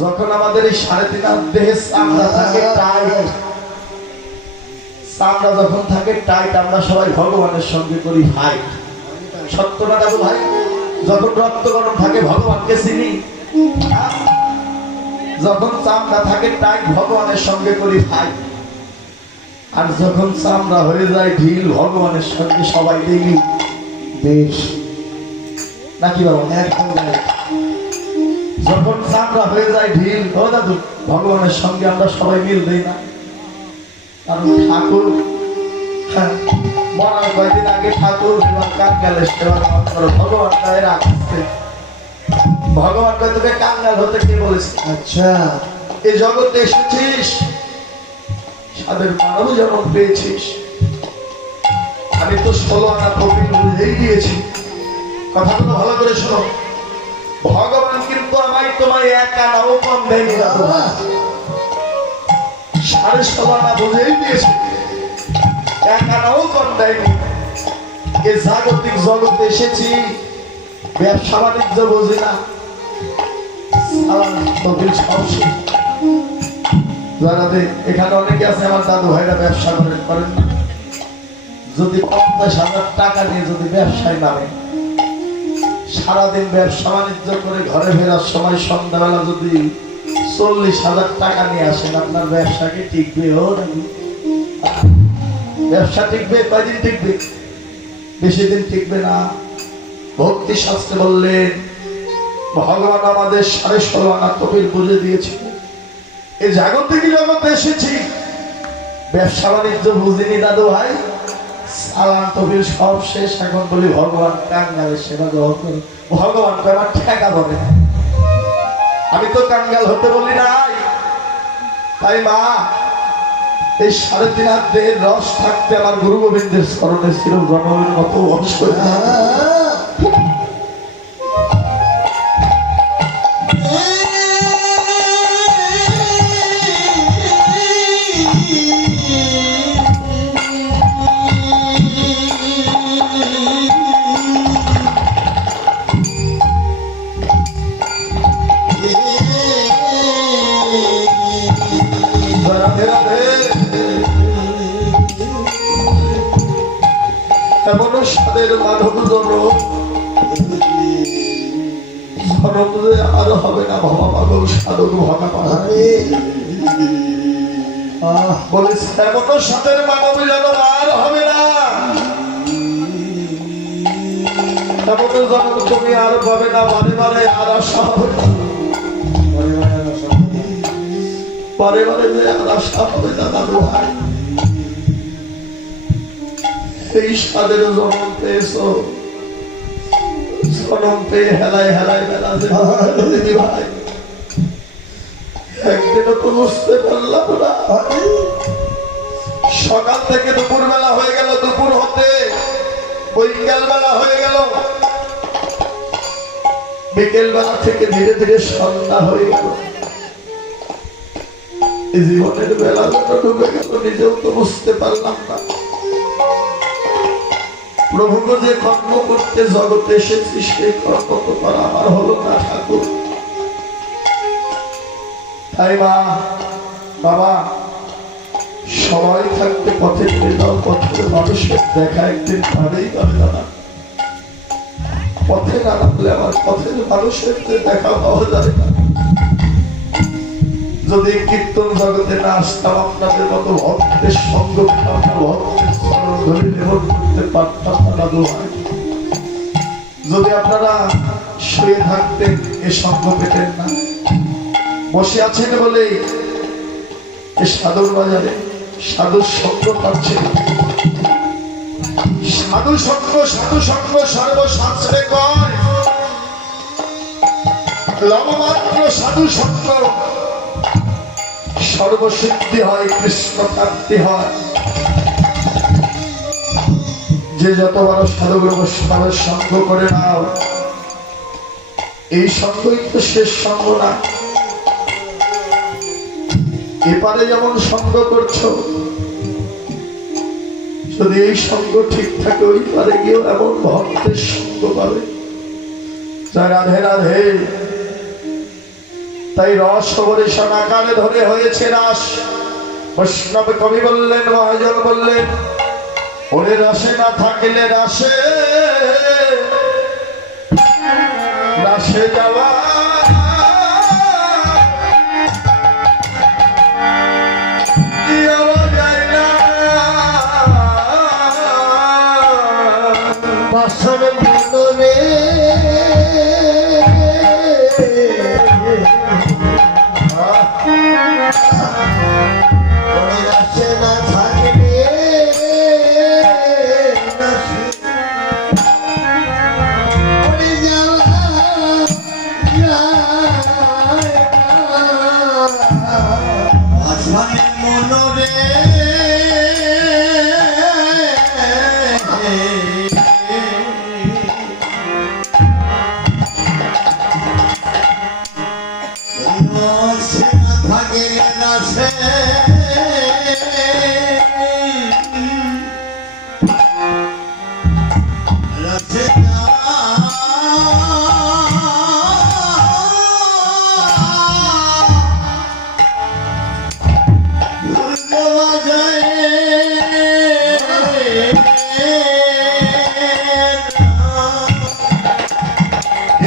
যখন আমাদের এই 3.5 হাত দেহে চামড়া থাকে টাইট, চামড়া যখন থাকে টাইট, আমরা সবাই ভগবানের সঙ্গে করি ফাইট। সত্য না দাদু ভাই? যখন রক্ত গরম থাকে ভগবানকে চিনি, যখন চামড়া থাকে টাইট ভগবানের সঙ্গে করি ফাইট, আর যখন চামড়া হয়ে যায় ঢিল ভগবানের সঙ্গে সবাই দেখি বেশ নাকি বাবা? একদম। যখন চামড়া হয়ে যায় ঢিল, ও দাদু, ভগবানের সঙ্গে আমরা সবাই মিল দেই না। কারণ ঠাকুর মরার কয়েকদিন আগে ঠাকুর কাঙ্গালের সেবা করো, ভগবান তাই রাখছে। ভগবান তোকে কাঙ্গাল হতে কে বলেছে? আচ্ছা, এই জগতে এসেছিস, সাদের মানব জন্ম পেয়েছিস, আমি তো 16 আনা কপিল বুঝেই দিয়েছি। কথাগুলো ভালো করে শোনো। ভগবান কিন্তু আমায় তোমায় 1 আনাও কম দেয়নি দাদু ভাই, 16.5 আনা বুঝেই দিয়েছে, 1 আনাও কম দেয়নি। এই জাগতিক জগতে এসেছি, ব্যবসা বাণিজ্য বুঝি না, এখানে অনেকে আছে আমার দাদু ভাইরা ব্যবসা করেন না। যদি 50,000 টাকা নিয়ে যদি ব্যবসায় নামে, সারাদিন ব্যবসা বাণিজ্য করে ঘরে ফেরার সময় সন্ধ্যাবেলা যদি 40,000 টাকা নিয়ে আসেন, আপনার ব্যবসা কি টিকবে? ও ব্যবসা টিকবে? কয়দিন টিকবে? বেশি দিন টিকবে না। ভক্তি শাস্ত্রে বললেন ভগবান আমাদের 16.5 আনা কপিল বুঝে দিয়েছে। এই জাগতিক জগতে এসেছি, ব্যবসা বাণিজ্য বুঝিনি দাদু ভাই, সালান তবিল সব শেষ। এখন বলি ভগবান কাঙ্গালের সেবা গ্রহণ করো। ভগবান তো আমার ঠেকা বলে, আমি তো কাঙ্গাল হতে বলি নাই। তাই মা, এই 3.5 হাত দেহের রস থাকতে আমার গুরু গোবিন্দের স্মরণে ছিল জন্মের মতো বর্ষ। এমন সাদের মাধব জনম আর হবে না বাবা, পাগল সাধক ভাঙা পাহাড়ে বলেছে, এমন সাদের মানব জনম আর হবে না, এমন জনম তুমি আর পাবে না। বারে বারে আর আশা হবে না, বারে বারে যে আর আশা হবে না দাদু ভাই। এই সাদের জন্ম পেয়েছো, জন্ম পেয়ে হেলায় হেলায় বেলা দিদি ভাই, একদিনও তো বুঝতে পারলাম না। সকাল থেকে দুপুর বেলা হয়ে গেল, দুপুর হতে বিকেল বেলা হয়ে গেল, বিকেল বেলা থেকে ধীরে ধীরে সন্ধ্যা হয়ে গেল। এই জীবনের বেলা ঢুকে গেল, নিজেও তো বুঝতে পারলাম না। প্রভুকে যে কর্ম করতে জগতে এসেছি, সেই কর্ম তো করা আমার হলো না ঠাকুর। তাই মা, বাবা, সবাই থাকতে পথে ফিরে যাও। পথের মানুষের দেখা একদিন ভাবেই পাবে না, পথে না নামলে আমার পথের মানুষের দেখা পাওয়া যাবে না। যদি কীর্তন জগতে না আসতাম, আপনাদের মতো ভক্তের সঙ্গ ভক্তের স্মরণ ধরে নির্ভর করতে পারতাম না দাদু ভাই। যদি আপনারা শুয়ে থাকতেন, এ সঙ্গ পেতেন না। বসে আছেন বলে এ সাধুর বাজারে সাধুর সঙ্গ পাচ্ছেন। সাধু সঙ্গ, সাধু সঙ্গ সর্বশাস্ত্রে কয়, লবমাত্র সাধু সঙ্গ সর্বসিদ্ধি হয়, কৃষ্ণ প্রাপ্তি হয়। যে যত বড় সাধু বৈষ্ণবের সঙ্গ করে নাও, এই সঙ্গই তো শেষ সঙ্গ না। এপারে যেমন সঙ্গ করছো, যদি এই সঙ্গ ঠিক থাকে, ওই পারে গিয়েও এমন ভক্তের সঙ্গ পাবে। রাধে রাধে। তাই রস বরিশন আকারে ধরে হয়েছে রাস। বৈষ্ণব কবি বললেন, মহাজন বললেন, ওরে রসে না থাকিলে রাসে রাসে যাওয়া যায় না। বাসন মনে রাসে না থাকলে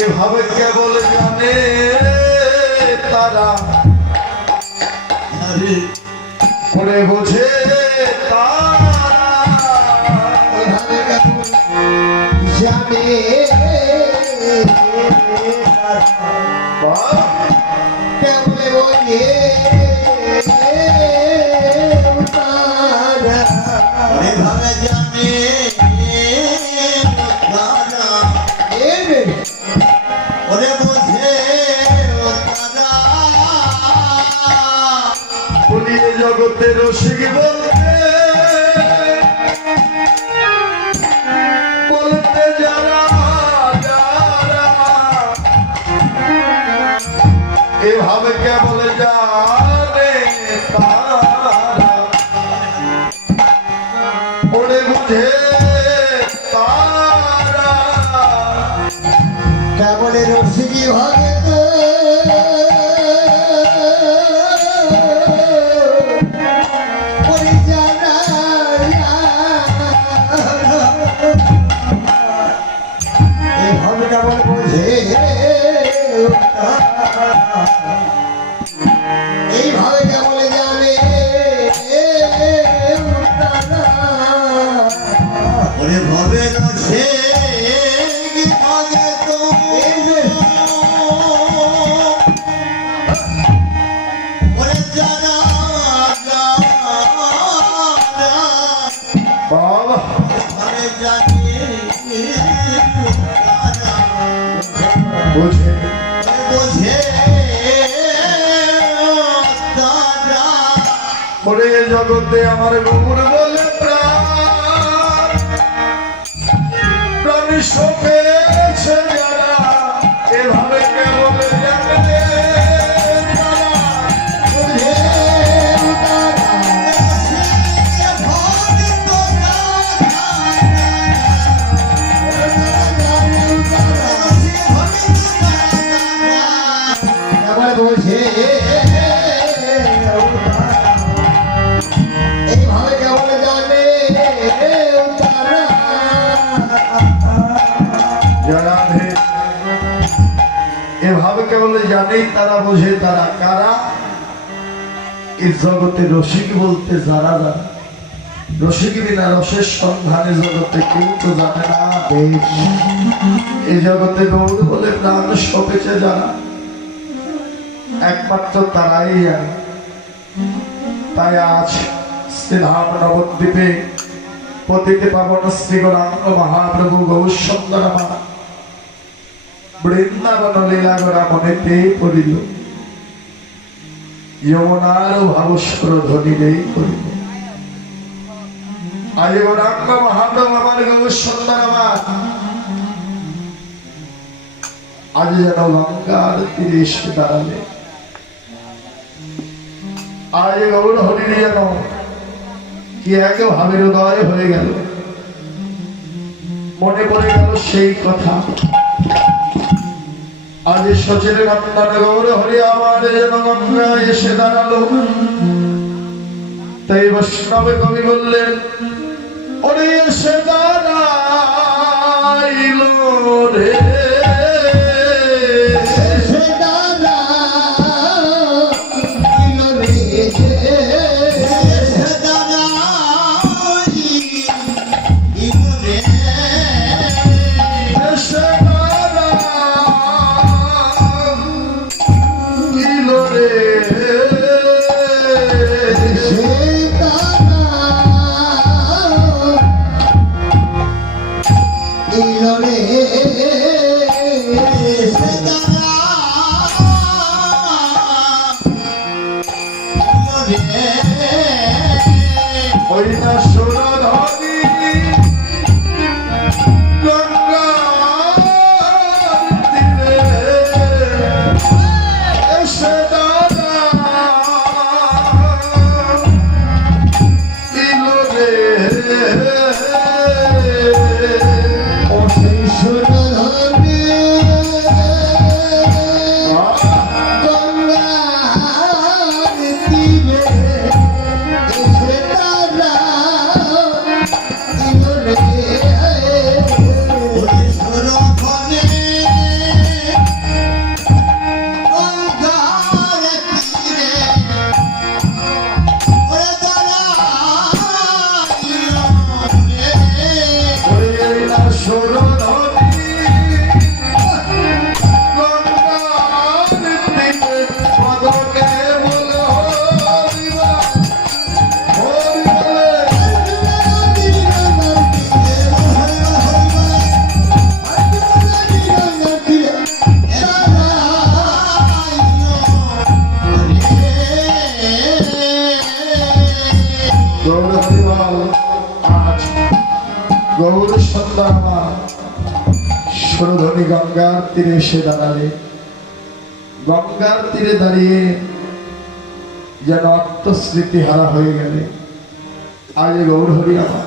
এভাবে কেবল জানে তারা, করে বোঝে তারা, জানে কেমন বলে এভাবে জানে ওরে বোঝে বলিয়ে জগতে রসিক বলতে বলতে যারা যারা এভাবে কেবল জানে তারা, ওরে বুঝে তারা, কেমন রসিকি ভাগে এইভাবে কেমন বোঝে এইভাবে কেমন জানে ওরে ভবে রসে বাবা বুঝে ওরে জগতে আমার গৌর বলে প্রাণ, প্রাণ শোকেছে যারা এভাবে কেবল জানে এইভাবে কেমন জানে জানে এভাবে কেবল জানেই তারা, বোঝে তারা কারা? এই জগতে রসিক বলতে যারা যারা, রসিক বিনা রসের সন্ধানে জগতে কেউ তো জানে না। এই জগতে গৌর বলে প্রাণ সপেছে যারা, একমাত্র তারাই জানে। তাই আজ শ্রীধাম নবদ্বীপে পতিতে পাবন শ্রী গৌরাঙ্গ মহাপ্রভু গৌরসুন্দর বৃন্দাবন লীলা গড়া মনেতে পড়িল, যমুনার ভাবস্বর ধ্বনিরেই করিল। আজ গৌরাঙ্গ মহাপ্রভু আমার গৌরসুন্দর আজ যেন গঙ্গার তীরে এসে দাঁড়ালে। আজ গৌর হরিণী যেন কি একে ভাবের উদয় হয়ে গেল, মনে পড়ে গেল সেই কথা। আজ সচিনের নন্দন গৌর হরি আমার যেন গঙ্গা এসে দাঁড়ালো। তাই বৈষ্ণব কবি বললেন, ওরে এসে দাঁড়াইল রে, এসে দাঁড়াইল রে, এসে দাঁড়াইল রে, এসে দাঁড়াইল রে, এসে দাঁড়াইল রে, এসে দাঁড়াইল রে। ওই না সুরধনী গঙ্গার তীরে এসে দাঁড়াইল রে। ও সেই সুরধনী গঙ্গার তীরে এসে দাঁড়াইল রে। ওই সুরধনী গঙ্গার তীরে ওরে দাঁড়াইল রে। ওই না সুরধনী গঙ্গার তীরে পদকে বল হরিবা, হরি বলে গৌর হরিবল। আজ গৌর সন্ধ্যা সুরধনী গঙ্গার তীরে এসে দাঁড়ালে, গঙ্গার তীরে দাঁড়িয়ে যেন আত্মস্মৃতি হারা হয়ে গেলে। আজ গৌর হরি আমার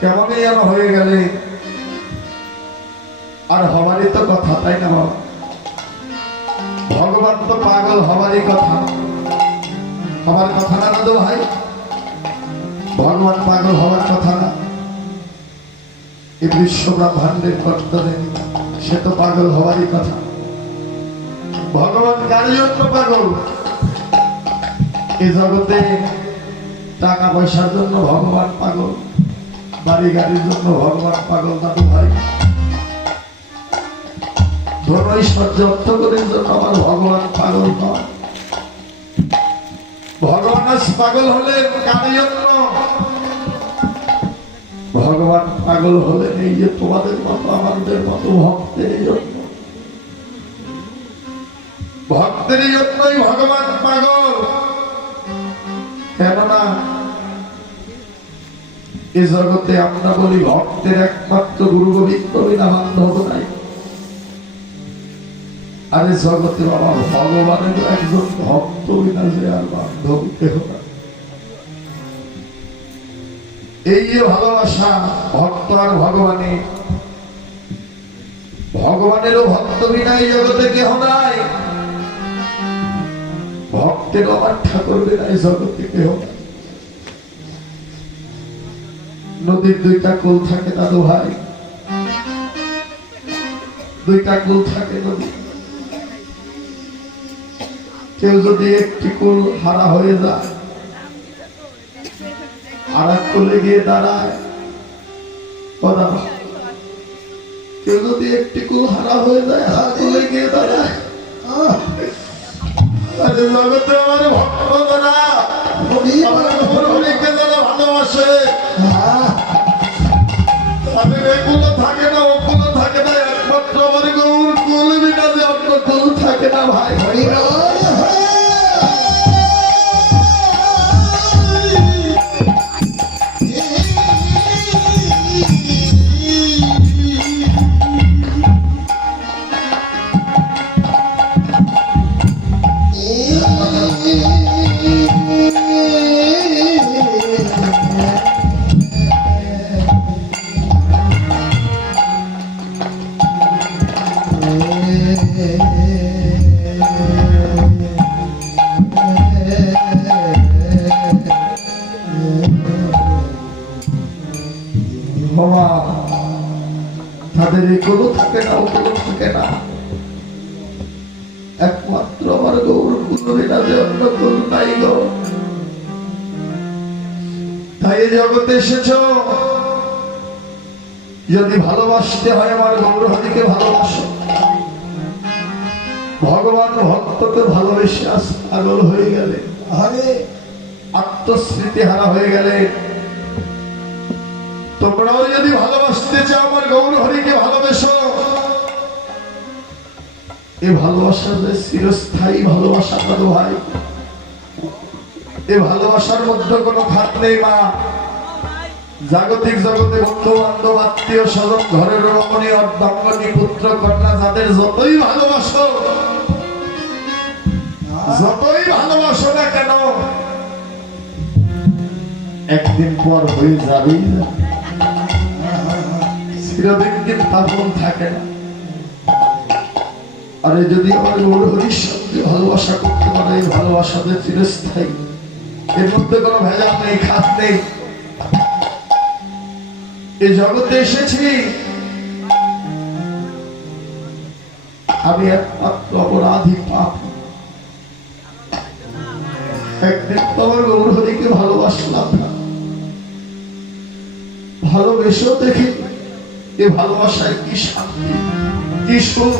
কেমনই যেন হয়ে গেলে, আর হবারই তো কথা, তাই না বাবা? ভগবান তো পাগল হবারই কথা, হবার কথা না তো ভাই? ভগবান পাগল হওয়ার কথা না? এই বিশ্ব ব্রহ্মাণ্ডের কর্তনে সে তো পাগল হওয়ারই কথা। ভগবান কার জন্য পাগল? এই জগতে টাকা পয়সার জন্য ভগবান পাগল, বাড়ি গাড়ির জন্য ভগবান পাগল দাদু ভাই। ধন ঐশ্বর্য অর্থ করার জন্য আমার ভগবান পাগল নয়। ভগবান আজ পাগল হলেন কার জন্য? ভগবান পাগল হলেন এই যে তোমাদের মতো আমাদের মতো ভক্তের জন্য। ভক্তের জন্যই ভগবান পাগল। কেননা এই জগতে আমরা বলি ভক্তের একমাত্র গুরু গোবিন্দ বিনা বান্ধব নাই। আরে জগতে বাবা ভগবানের একজন ভক্ত বিনা যে আর বান্ধব কেহ না। এই যে ভালোবাসা ভক্ত আর ভগবানের, ভগবানেরও ভক্ত বিনা এই জগতে কেহ নাই, ভক্তেরও আমার ঠাকুর বিনা এই জগতে কেহ নাই। নদীর দুইটা কুল থাকে দাদু ভাই, দুইটা কুল থাকে নদী। কেউ যদি একটি কুল হারা হয়ে যায় আর এক কুলে গিয়ে দাঁড়ায়, কেউ যদি একটি কুল হারা হয়ে যায় আর কুলে গিয়ে দাঁড়ায়, জগতে আমার ভক্ত যারা, আমার হরিকে যারা ভালোবাসে, তাদের এগুলো থাকে না, ওগুলো থাকে না, একমাত্র আমার গৌর কুল বিনা যে অন্য কুল থাকে না ভাই। তাদের কোনো থাকে না, কোনো থাকে না, একমাত্র আমার গৌর কুলবিনা যে অন্য কুল নাই গো। তাই এই জগতে এসেছ, যদি ভালোবাসতে হয় আমার গৌর হরিকে ভালোবাসো। ভগবান ভক্তকে ভালোবেসে আজ পাগল হয়ে গেলে, হরে আত্মস্মৃতি হারা হয়ে গেলে। তোমরাও যদি ভালোবাসতে চাও আমার গৌর হরিকে ভালোবেসো। এই ভালোবাসা যে চিরস্থায়ী ভালোবাসা না ভাই, এই ভালোবাসার মধ্যে কোনো খাত নেই মা। জাগতিক জগতে বন্ধু বান্ধব আত্মীয় স্বজন ঘরের রমণী অর্ধাঙ্গনী পুত্র কন্যা যাদের যতই ভালোবাসো, যতই ভালোবাসো না কেন, একদিন পর হয়ে যাবেই না। চিরদিন দিন তাপন থাকে না। আরে যদি আমার গৌর হরির সঙ্গে ভালোবাসা করতে পারে, এই ভালোবাসাতে চিরস্থায়ী, এর মধ্যে কোনো ভেজাল নেই, খাত নেই। এই জগতে এসেছি আমি একমাত্র অপরাধী পাপ। একদিন তো আমার গৌর হরিকে ভালোবাসলাম না, ভালোবেসেও দেখি এ ভালোবাসায় কি শান্তি, কি সুখ।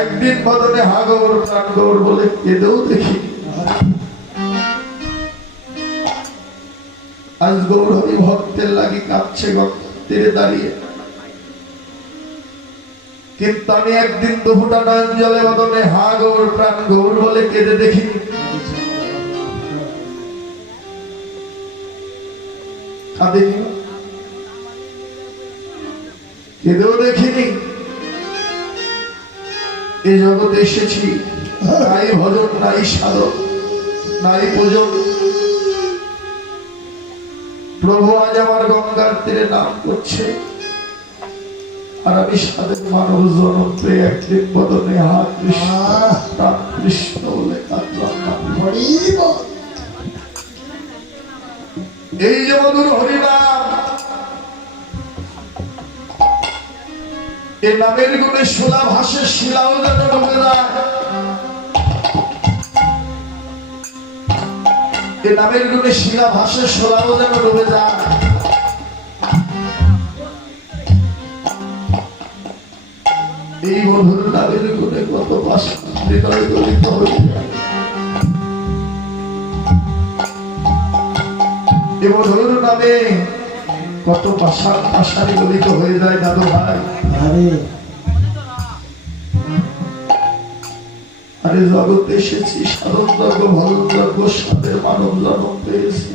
একদিন বদনে হা গৌর প্রাণ গৌর বলে কেঁদেও দেখি। আজ গৌর হরি ভক্তের লাগি কাঁদছে তীরে দাঁড়িয়ে, কিন্তু আমি একদিন দুফুটা নয়ন জলে বদনে হা গৌর প্রাণ গৌর বলে কেঁদে দেখি। কাঁদিনি, কেঁদেও দেখিনি। এই জগতে এসেছি, নাই ভজন, নাই সাধন, নাই পূজন। প্রভু আজ আমার গঙ্গার তীরে নাম করছে, আর আমি সাধন মানব জনম পেয়ে একদিন বদনে হাত কৃষ্ণ প্রাণ কৃষ্ণ বলে কাঁদলাম না। হরি বল। এই যে মধুর হরিনাম, এই নামের গুণে শোলা ভাসে, শিলাও যেন ডুবে যায়। এই নামের গুণে শিলা ভাসে, শোলাও যেন ডুবে যায়। এই মধুর নামের গুণে কত বাসনা হৃদয় গলিত হয়ে যায়। এই মধুর নামে কত পাশারি গলিত হয়ে যায় দাদু ভাই। আরে জগতে এসেছি, সাধন যজ্ঞ ভজন যজ্ঞ সাথে মানব জন্ম পেয়েছি।